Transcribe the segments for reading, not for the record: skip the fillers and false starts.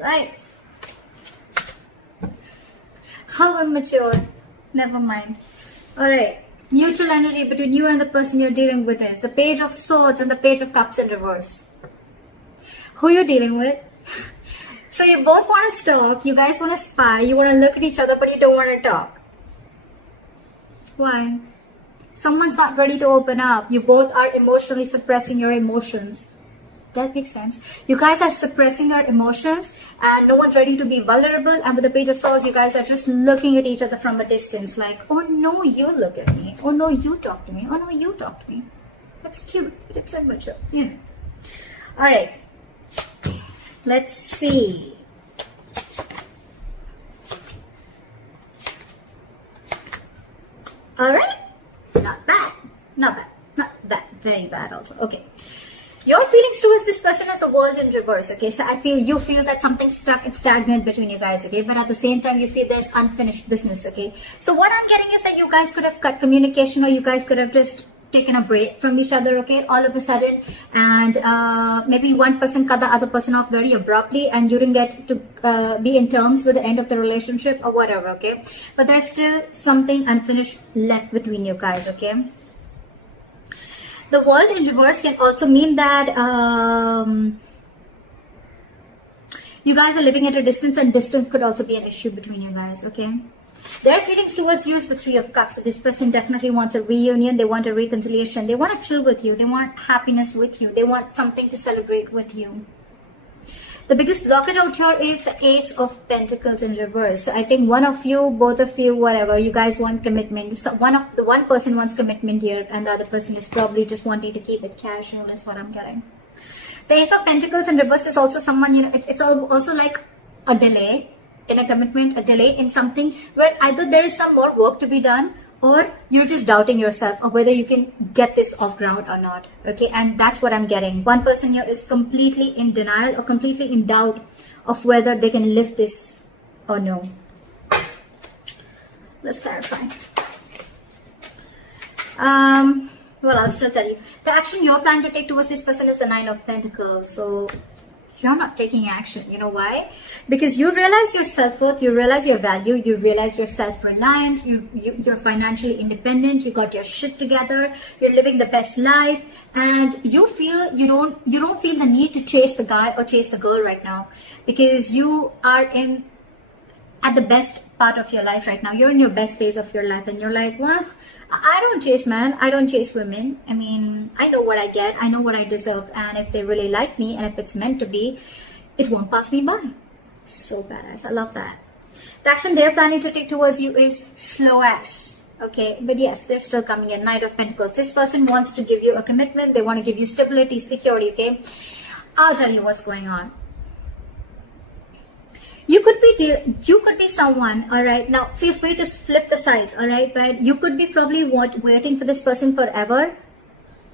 Right. How immature. Never mind. Alright. Mutual energy between you and the person you're dealing with is the Page of Swords and the Page of Cups in reverse. Who you're dealing with? So you both want to stalk, you guys want to spy, you want to look at each other, but you don't want to talk. Why? Someone's not ready to open up. You both are emotionally suppressing your emotions. That makes sense. You guys are suppressing your emotions and no one's ready to be vulnerable. And with the Page of Swords, you guys are just looking at each other from a distance like, oh no, you look at me. Oh no, you talk to me. Oh no, you talk to me. That's cute. It's immature, you know. Alright. Let's see. Alright. Not bad. Not bad. Not bad. Very bad also. Okay. Your feelings towards this person is the World in reverse. Okay. So you feel that something's stuck and stagnant between you guys. Okay. But at the same time, you feel there's unfinished business. Okay. So what I'm getting is that you guys could have cut communication, or you guys could have just taken a break from each other, okay, all of a sudden, and maybe one person cut the other person off very abruptly and you didn't get to be in terms with the end of the relationship or whatever, okay, but there's still something unfinished left between you guys, okay. The World in reverse can also mean that you guys are living at a distance, and distance could also be an issue between you guys, okay. Their feelings towards you is the Three of Cups. This person definitely wants a reunion. They want a reconciliation. They want to chill with you. They want happiness with you. They want something to celebrate with you. The biggest blockage out here is the Ace of Pentacles in reverse. So I think one of you, both of you, whatever, you guys want commitment. So one person wants commitment here, and the other person is probably just wanting to keep it casual, is what I'm getting. The Ace of Pentacles in reverse is also someone, you know, it's also like a delay in a commitment, a delay in something where either there is some more work to be done, or you're just doubting yourself of whether you can get this off ground or not, okay. And that's what I'm getting. One person here is completely in denial or completely in doubt of whether they can lift this or no. Let's clarify. Well, I'll still tell you. The action you're planning to take towards this person is the Nine of Pentacles. So you're not taking action. You know why? Because you realize your self-worth, you realize your value, you realize you're self-reliant, you're financially independent, you got your shit together, you're living the best life, and you feel you don't feel the need to chase the guy or chase the girl right now, because you are at the best part of your life right now. You're in your best phase of your life, and you're like, well, I don't chase man, I don't chase women. I mean, I know what I get, I know what I deserve, and if they really like me and if it's meant to be, it won't pass me by. So badass. I love that. The action they're planning to take towards you is slow ass. Okay, but yes, they're still coming in. Knight of Pentacles. This person wants to give you a commitment. They want to give you stability, security, okay? I'll tell you what's going on. You could be someone, all right. Now, feel free to flip the sides, all right. But you could be probably waiting for this person forever,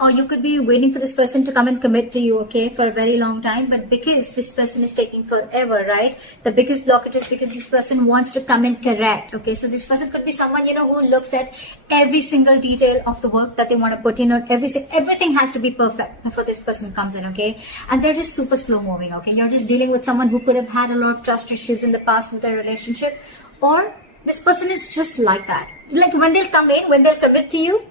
or you could be waiting for this person to come and commit to you, okay, for a very long time. But because this person is taking forever, right? The biggest blockage is because this person wants to come and correct, okay. So this person could be someone, you know, who looks at every single detail of the work that they want to put in, or everything has to be perfect before this person comes in, okay. And they're just super slow moving, okay. You're just dealing with someone who could have had a lot of trust issues in the past with their relationship, or this person is just like that. Like when they'll come in, when they'll commit to you,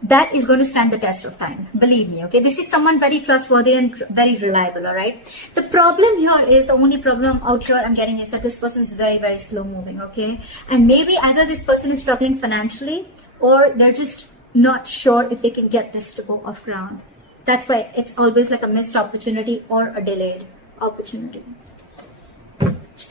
that is going to stand the test of time. Believe me, okay? This is someone very trustworthy and very reliable, all right? The problem here is, the only problem out here I'm getting is that this person is very, very slow moving, okay? And maybe either this person is struggling financially, or they're just not sure if they can get this to go off ground. That's why it's always like a missed opportunity or a delayed opportunity.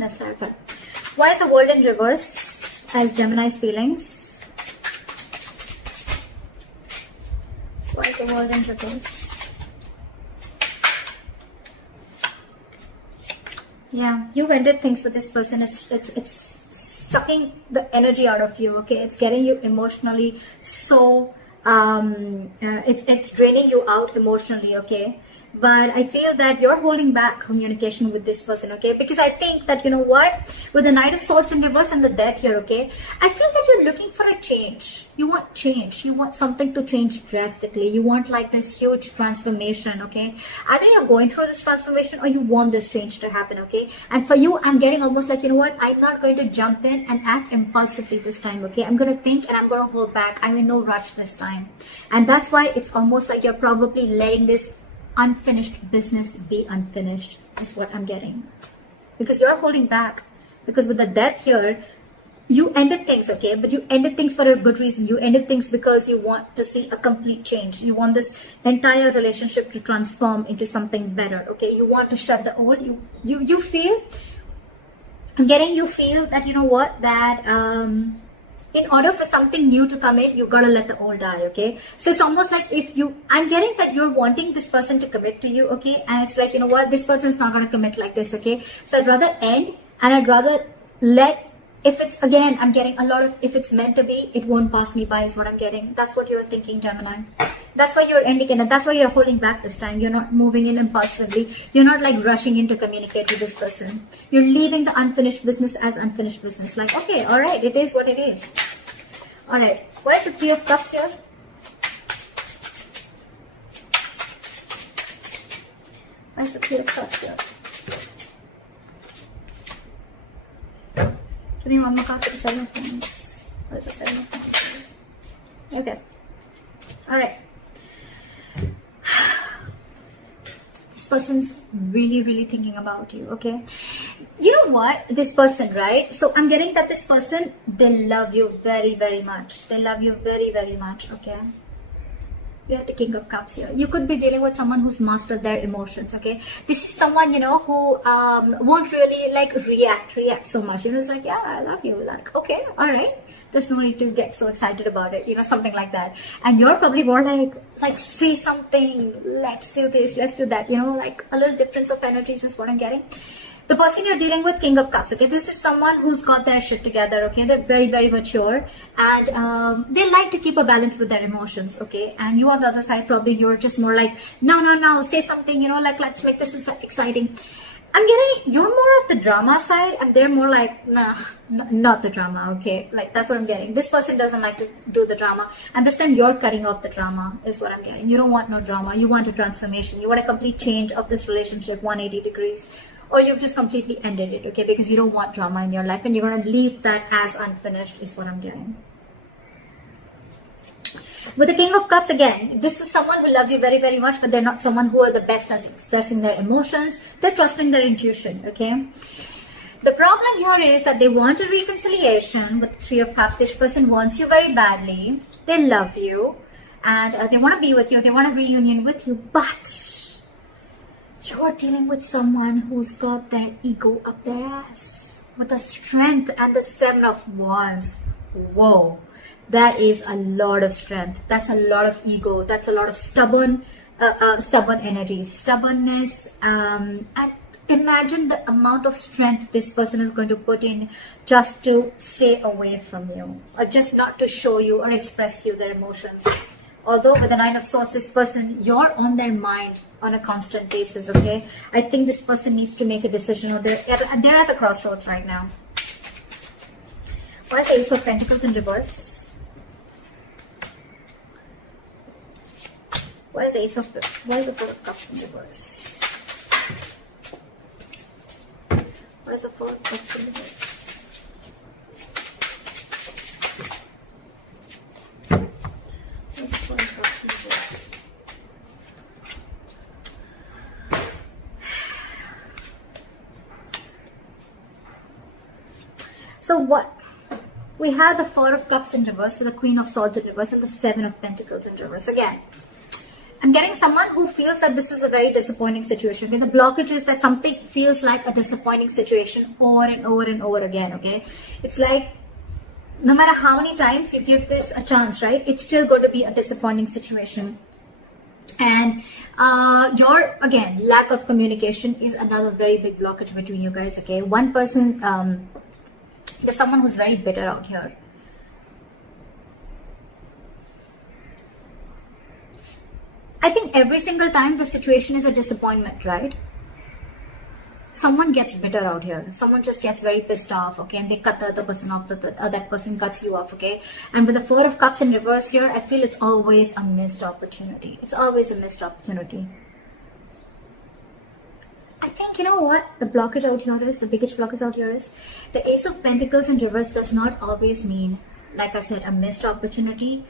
Let's clarify. Why is the World in reverse as Gemini's feelings? Why is the World in reverse? Yeah, you've ended things with this person. It's sucking the energy out of you, okay? It's getting you emotionally so it's draining you out emotionally, okay? but I feel that you're holding back communication with this person, okay? Because I think that, you know what, with the Knight of Swords in reverse and the Death here, okay, I feel that you're looking for a change. You want change. You want something to change drastically. You want like this huge transformation, okay? Either you're going through this transformation or you want this change to happen, okay? And for you, I'm getting almost like, you know what, I'm not going to jump in and act impulsively this time, okay? I'm going to think and I'm going to hold back. I'm in no rush this time. And that's why it's almost like you're probably letting this unfinished business be unfinished, is what I'm getting. Because you're holding back. Because with the Death here, you ended things, okay? But you ended things for a good reason. You ended things because you want to see a complete change. You want this entire relationship to transform into something better, okay? You want to shut the old. You feel, I'm getting, you feel that, you know what, that in order for something new to come in, you gotta let the old die, okay? So it's almost like if you, I'm getting that you're wanting this person to commit to you, okay? And it's like, you know what, this person's not gonna commit like this, okay? So I'd rather end, and I'd rather let, if it's, again, I'm getting a lot of, if it's meant to be, it won't pass me by is what I'm getting. That's what you're thinking, Gemini. That's why you're ending it, and that's why you're holding back this time. You're not moving in impulsively. You're not like rushing in to communicate with this person. You're leaving the unfinished business as unfinished business. Like, okay, all right, it is what it is. All right, where's the Three of Cups here? Where's the Three of Cups here? Give me one more card for the Seven of Wands. Where's the Seven of Wands? Okay. All right. This person's really thinking about you, okay? You know what? This person, right? So I'm getting that this person, they love you very much. They love you very much, okay? We have the King of Cups here. You could be dealing with someone who's mastered their emotions, okay? This is someone, you know, who won't really like react so much. You know, it's like, yeah, I love you. Like, okay, all right. There's no need to get so excited about it, you know, something like that. And you're probably more like say something, let's do this, let's do that, you know, like a little difference of energies is what I'm getting. The person you're dealing with, King of Cups, okay? This is someone who's got their shit together, okay? They're very mature, and they like to keep a balance with their emotions, okay? And you on the other side, probably you're just more like, no, say something, you know, like, let's make this exciting. I'm getting, you're more of the drama side, and they're more like, nah, not the drama, okay? Like, that's what I'm getting. This person doesn't like to do the drama, and this time you're cutting off the drama, is what I'm getting. You don't want no drama. You want a transformation. You want a complete change of this relationship, 180 degrees. Or you've just completely ended it, okay? Because you don't want drama in your life, and you're going to leave that as unfinished, is what I'm getting. With the King of Cups, again, this is someone who loves you very much, but they're not someone who are the best at expressing their emotions. They're trusting their intuition, okay? The problem here is that they want a reconciliation with the Three of Cups. This person wants you very badly. They love you, and they want to be with you. They want a reunion with you, but you're dealing with someone who's got their ego up their ass with the Strength and the Seven of Wands. Whoa, that is a lot of strength. That's a lot of ego. That's a lot of stubborn energies, stubbornness. And imagine the amount of strength this person is going to put in just to stay away from you, or just not to show you or express you their emotions. Although with the Nine of Swords, this person, you're on their mind on a constant basis, okay? I think this person needs to make a decision, or they're at the crossroads right now. Why is the Ace of Pentacles in reverse? Why is the Four of Cups in reverse? Why is the Four of Cups in reverse? So what? We have the Four of Cups in reverse with the Queen of Swords in reverse and the Seven of Pentacles in reverse. Again, I'm getting someone who feels that this is a very disappointing situation. Okay? The blockage is that something feels like a disappointing situation over and over again. Okay, it's like no matter how many times you give this a chance, right? It's still going to be a disappointing situation. And your, again, lack of communication is another very big blockage between you guys. Okay, one person, there's someone who's very bitter out here. I think every single time the situation is a disappointment, right? Someone gets bitter out here. Someone just gets very pissed off, okay, and they cut the other person off, that person cuts you off, okay. And with the Four of Cups in reverse here, I feel it's always a missed opportunity. It's always a missed opportunity. I think, you know what the blockage out here is, the biggest blockage out here is, the Ace of Pentacles in reverse does not always mean, like I said, a missed opportunity.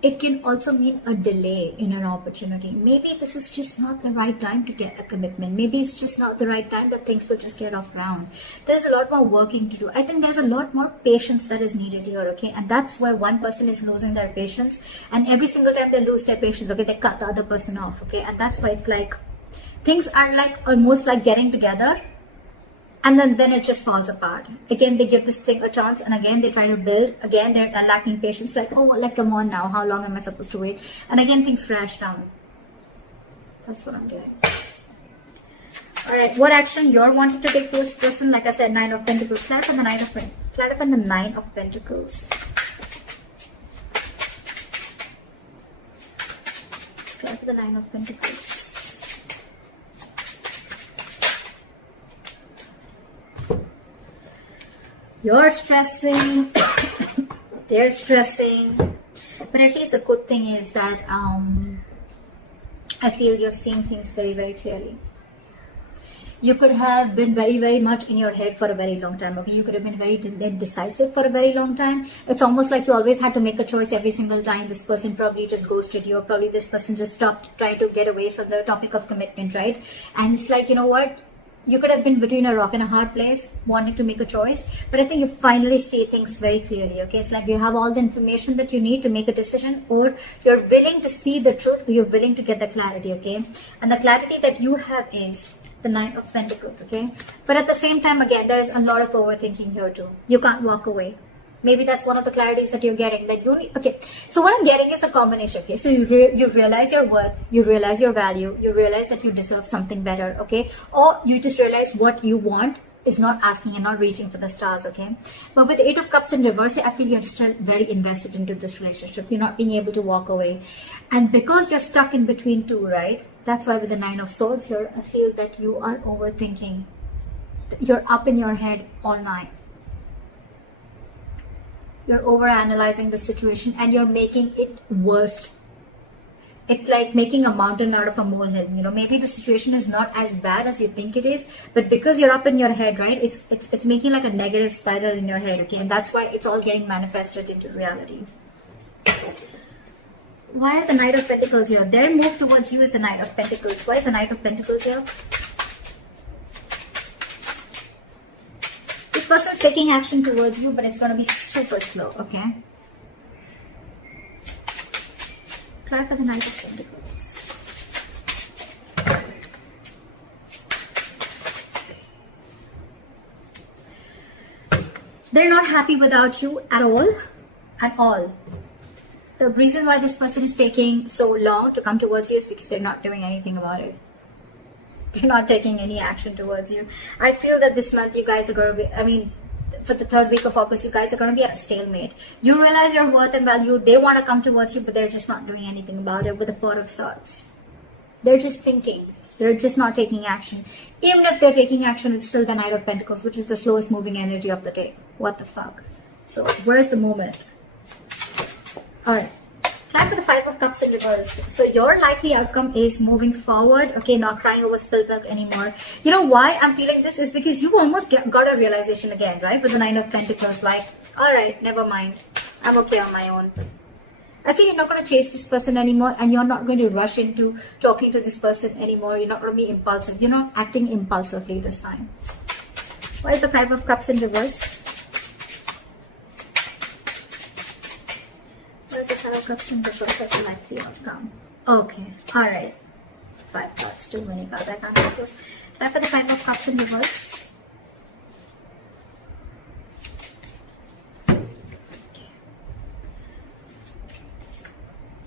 It can also mean a delay in an opportunity. Maybe this is just not the right time to get a commitment. Maybe it's just not the right time that things will just get off ground. There's a lot more working to do. I think there's a lot more patience that is needed here, okay? And that's where one person is losing their patience. And every single time they lose their patience, okay, they cut the other person off, okay? And that's why it's like, things are like almost like getting together, and then it just falls apart. Again, they give this thing a chance, and again they try to build. Again, they're lacking patience, like, oh, like, come on now, how long am I supposed to wait? And again, things crash down. That's what I'm getting. Alright, what action you're wanting to take towards this person? Like I said, Nine of Pentacles. Flat up on the Nine of Pentacles. Flat up on the Nine of Pentacles. Flat up the Nine of Pentacles. You're stressing, they're stressing, but at least the good thing is that I feel you're seeing things very, very clearly. You could have been very, very much in your head for a very long time, okay? You could have been very indecisive for a very long time. It's almost like you always had to make a choice every single time. This person probably just ghosted you, or probably this person just stopped trying to get away from the topic of commitment, right? And it's like, you know what? You could have been between a rock and a hard place, wanting to make a choice, but I think you finally see things very clearly, okay? It's like you have all the information that you need to make a decision, or you're willing to see the truth, or you're willing to get the clarity, okay? And the clarity that you have is the Nine of Pentacles, okay? But at the same time, again, there's a lot of overthinking here too. You can't walk away. Maybe that's one of the clarities that you're getting, that you need. Okay, so what I'm getting is a combination, okay? So you realize your worth, you realize your value, you realize that you deserve something better, okay? Or you just realize what you want is not asking and not reaching for the stars, okay? But with the Eight of Cups in reverse, I feel you're still very invested into this relationship. You're not being able to walk away. And because you're stuck in between two, right? That's why with the Nine of Swords here, I feel that you are overthinking. You're up in your head all night. You're overanalyzing the situation and you're making it worst. It's like making a mountain out of a molehill. You know, maybe the situation is not as bad as you think it is, but because you're up in your head, right? It's making like a negative spiral in your head, okay? And that's why it's all getting manifested into reality. Why is the Knight of Pentacles here? Their move towards you is the Knight of Pentacles. Why is the Knight of Pentacles here? This person is taking action towards you, but it's going to be super slow, okay? Try for the Knight of Pentacles. They're not happy without you at all. At all. The reason why this person is taking so long to come towards you is because they're not doing anything about it. They're not taking any action towards you. I feel that this month you guys are going to be, for the third week of August, you guys are going to be at a stalemate. You realize your worth and value. They want to come towards you, but they're just not doing anything about it with the Four of Swords. They're just thinking. They're just not taking action. Even if they're taking action, it's still the Knight of Pentacles, which is the slowest moving energy of the day. What the fuck? So, where's the moment? Alright. Time for the Five of Cups in reverse. So your likely outcome is moving forward. Okay, not crying over spilled milk anymore. You know why I'm feeling this is because you almost got a realization again, right? With the Nine of Pentacles, like, alright, never mind. I'm okay on my own. I feel you're not going to chase this person anymore, and you're not going to rush into talking to this person anymore. You're not going to be impulsive. You're not acting impulsively this time. Why is the Five of Cups in reverse? Cups in reverse as a likely outcome. Okay, alright. 5 cards, too many cards. I can't do this. Try for the Five of Cups in reverse. Okay.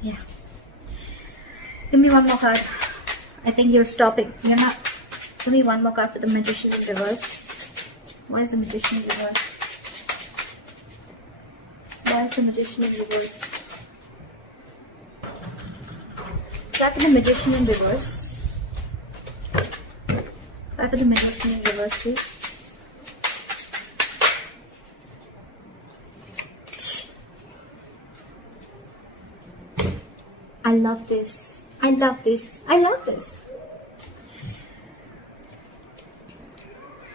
Yeah. Give me one more card. I think you're stopping. You're not. Give me one more card for the Magician in reverse. Why is the Magician in reverse? Why is the Magician in reverse? Try for the Magician in reverse. Try for the Magician in reverse, please. I love this. I love this. I love this.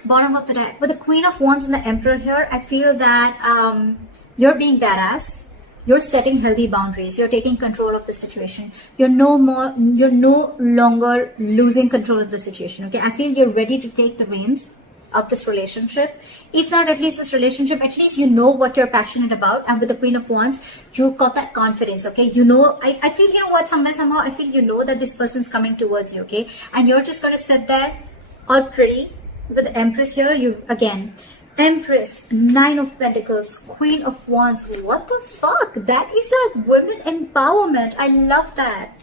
Bottom of the deck. With the Queen of Wands and the Emperor here, I feel that you're being badass. You're setting healthy boundaries. You're taking control of the situation. You're no longer losing control of the situation. Okay, I feel you're ready to take the reins of this relationship. If not at least this relationship, at least you know what you're passionate about. And with the Queen of Wands, you've got that confidence. Okay, you know, I feel, you know what, somehow I feel you know that this person's coming towards you. Okay, and you're just going to sit there all pretty. With the Empress here, you again, Empress, Nine of Pentacles, Queen of Wands. What the fuck? That is like women empowerment. I love that.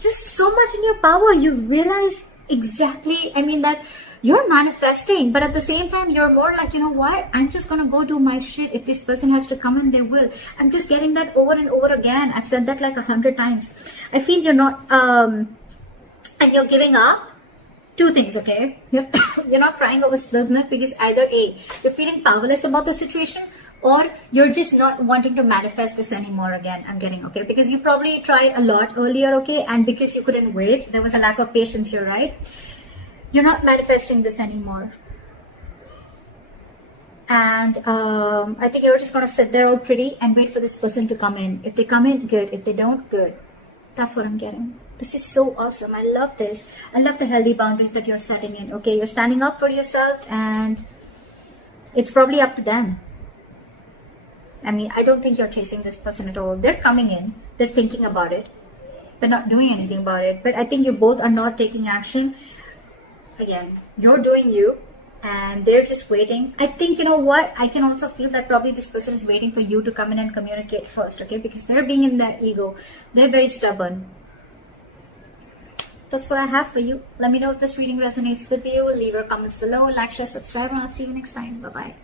Just so much in your power. You realize exactly, I mean, that you're manifesting, but at the same time, you're more like, you know what? I'm just going to go do my shit. If this person has to come in, they will. I'm just getting that over and over again. I've said that like 100 times. I feel you're not, and you're giving up. Two things, okay? You're not crying over spilled milk because either A, you're feeling powerless about the situation, or you're just not wanting to manifest this anymore again. I'm getting, okay? Because you probably tried a lot earlier, okay? And because you couldn't wait, there was a lack of patience here, right? You're not manifesting this anymore. And I think you're just going to sit there all pretty and wait for this person to come in. If they come in, good. If they don't, good. That's what I'm getting. This is so awesome. I love this. I love the healthy boundaries that you're setting in. Okay, you're standing up for yourself and it's probably up to them. I mean, I don't think you're chasing this person at all. They're coming in. They're thinking about it. They're not doing anything about it. But I think you both are not taking action. Again, you're doing you and they're just waiting. I think, you know what? I can also feel that probably this person is waiting for you to come in and communicate first. Okay, because they're being in their ego. They're very stubborn. That's what I have for you. Let me know if this reading resonates with you. Leave your comments below, like, share, subscribe, and I'll see you next time. Bye-bye.